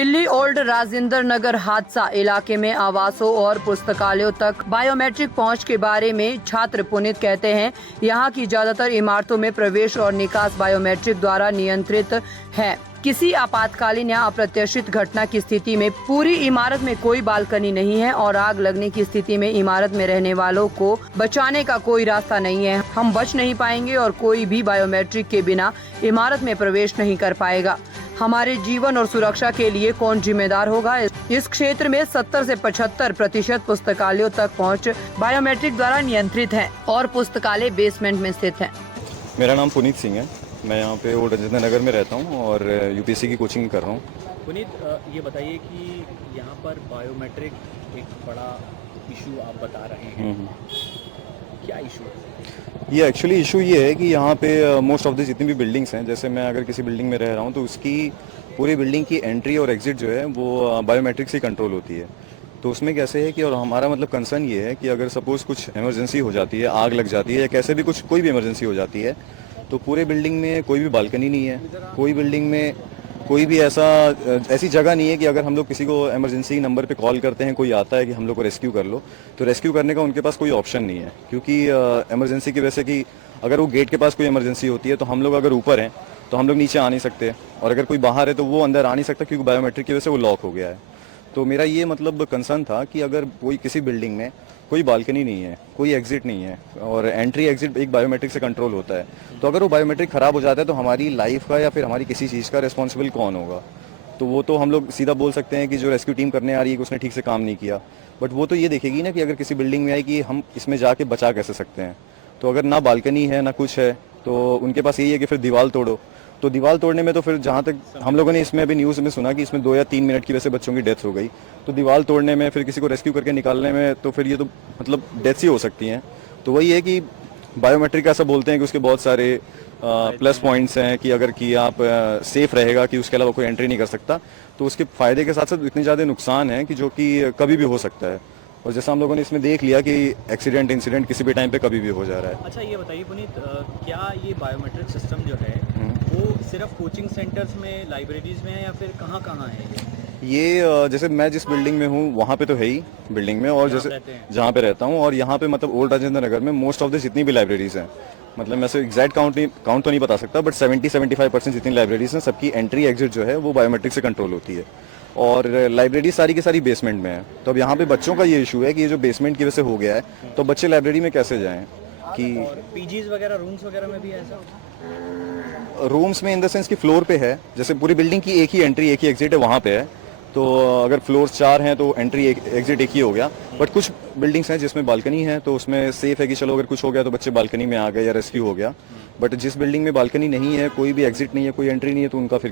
Delhi old Rajendra Nagar हादसा इलाके में आवासों और पुस्तकालयों तक बायोमेट्रिक पहुंच के बारे में छात्र पुनीत कहते हैं, यहां की ज्यादातर इमारतों में प्रवेश और निकास बायोमेट्रिक द्वारा नियंत्रित है। किसी आपातकालीन या अप्रत्याशित घटना की स्थिति में पूरी इमारत में कोई बालकनी नहीं है और आग लगने की स्थिति में इमारत में रहने वालों को बचाने का कोई रास्ता नहीं है। हम बच नहीं पाएंगे और कोई भी बायोमेट्रिक के बिना इमारत में प्रवेश नहीं कर पाएगा। हमारे जीवन और सुरक्षा के लिए कौन जिम्मेदार होगा? इस क्षेत्र में 70 से 75% पुस्तकालयों तक पहुंच बायोमेट्रिक द्वारा नियंत्रित है और पुस्तकालय बेसमेंट में स्थित है। मेरा नाम पुनीत सिंह है। मैं यहाँ पे ओल्ड राजेंद्र नगर में रहता हूँ और यूपीएससी की कोचिंग कर रहा हूँ। पुनीत, ये बताइए कि यहाँ पर बायोमेट्रिक एक बड़ा इशू आप बता रहे हैं, क्या इशू है? ये एक्चुअली इशू ये है कि यहाँ पे मोस्ट ऑफ द जितनी भी बिल्डिंग्स हैं, जैसे मैं अगर किसी बिल्डिंग में रह रहा हूँ तो उसकी पूरी बिल्डिंग की एंट्री और एग्जिट जो है वो बायोमेट्रिक से कंट्रोल होती है। तो उसमें कैसे है कि और हमारा मतलब कंसर्न ये है कि अगर सपोज कुछ इमरजेंसी हो जाती है, आग लग जाती है या कैसे भी कुछ कोई भी इमरजेंसी हो जाती है, तो पूरे बिल्डिंग में कोई भी बालकनी नहीं है, कोई बिल्डिंग में कोई भी ऐसी जगह नहीं है कि अगर हम लोग किसी को इमरजेंसी नंबर पे कॉल करते हैं, कोई आता है कि हम लोग को रेस्क्यू कर लो, तो रेस्क्यू करने का उनके पास कोई ऑप्शन नहीं है। क्योंकि इमरजेंसी की वजह से कि अगर वो गेट के पास कोई इमरजेंसी होती है तो हम लोग अगर ऊपर हैं तो हम लोग नीचे आ नहीं सकते, और अगर कोई बाहर है तो वो अंदर आ नहीं सकता क्योंकि बायोमेट्रिक की वजह से वो लॉक हो गया है। तो मेरा ये मतलब कंसर्न था कि अगर कोई किसी बिल्डिंग में कोई बालकनी नहीं है, कोई एग्जिट नहीं है और एंट्री एग्जिट एक बायोमेट्रिक से कंट्रोल होता है, तो अगर वो बायोमेट्रिक खराब हो जाता है तो हमारी लाइफ का या फिर हमारी किसी चीज़ का रिस्पॉन्सिबल कौन होगा? तो वो तो हम लोग सीधा बोल सकते हैं कि जो रेस्क्यू टीम करने आ रही है कि उसने ठीक से काम नहीं किया, बट वो तो ये देखेगी ना कि अगर किसी बिल्डिंग में आए कि हम इसमें जाके बचा कैसे सकते हैं। तो अगर ना बालकनी है ना कुछ है तो उनके पास यही है कि फिर दीवार तोड़ो। तो दीवार तोड़ने में तो फिर जहाँ तक हम लोगों ने इसमें अभी न्यूज़ में सुना कि इसमें 2 या 3 मिनट की वजह से बच्चों की डेथ हो गई, तो दीवार तोड़ने में फिर किसी को रेस्क्यू करके निकालने में तो फिर ये तो मतलब डेथ्स ही हो सकती हैं। तो वही है कि बायोमेट्रिक ऐसा बोलते हैं कि उसके बहुत सारे प्लस पॉइंट्स हैं कि अगर कि आप सेफ रहेगा कि उसके अलावा कोई एंट्री नहीं कर सकता, तो उसके फ़ायदे के साथ साथ इतने ज़्यादा नुकसान हैं कि जो कि कभी भी हो सकता है। और जैसा हम लोगों ने इसमें देख लिया कि एक्सीडेंट इंसिडेंट किसी भी टाइम पे कभी भी हो जा रहा है। अच्छा, ये बताइए पुनीत, क्या ये बायोमेट्रिक सिस्टम जो है वो सिर्फ कोचिंग सेंटर्स में, लाइब्रेरीज में है या फिर कहाँ कहाँ है ये जैसे मैं जिस बिल्डिंग में हूँ वहाँ पे तो है ही बिल्डिंग में, और जैसे जहाँ पे रहता हूँ, और यहाँ पे मतलब ओल्ड राजेंद्र नगर में मोस्ट ऑफ द जितनी भी लाइब्रेरीज हैं, मतलब मैं से एग्जैक्ट काउंट तो नहीं बता सकता, बट 70-75% जितनी लाइब्रेरीज हैं सबकी एंट्री एग्जिट जो है वो बायोमेट्रिक से कंट्रोल होती है। और लाइब्रेरी सारी की सारी बेसमेंट में है। तो अब यहाँ पे बच्चों का ये इशू है कि ये जो बेसमेंट की वजह से हो गया है, तो बच्चे लाइब्रेरी में कैसे जाएं? कि पीजीज वगैरह, रूम्स वगैरह में भी ऐसा? रूम्स में इन द सेंस कि फ्लोर पे है, जैसे पूरी बिल्डिंग की एक ही एंट्री एक ही एग्जिट है वहाँ पे है, तो अगर फ्लोर 4 हैं तो एंट्री एग्जिट एक ही हो गया। बट कुछ बिल्डिंग्स हैं जिसमें बालकनी है तो उसमें सेफ है कि चलो अगर कुछ हो गया तो बच्चे बालकनी में आ गए या रेस्क्यू हो गया। बट जिस बिल्डिंग में बालकनी नहीं है, कोई भी एग्जिट नहीं है, कोई एंट्री नहीं है, तो उनका फिर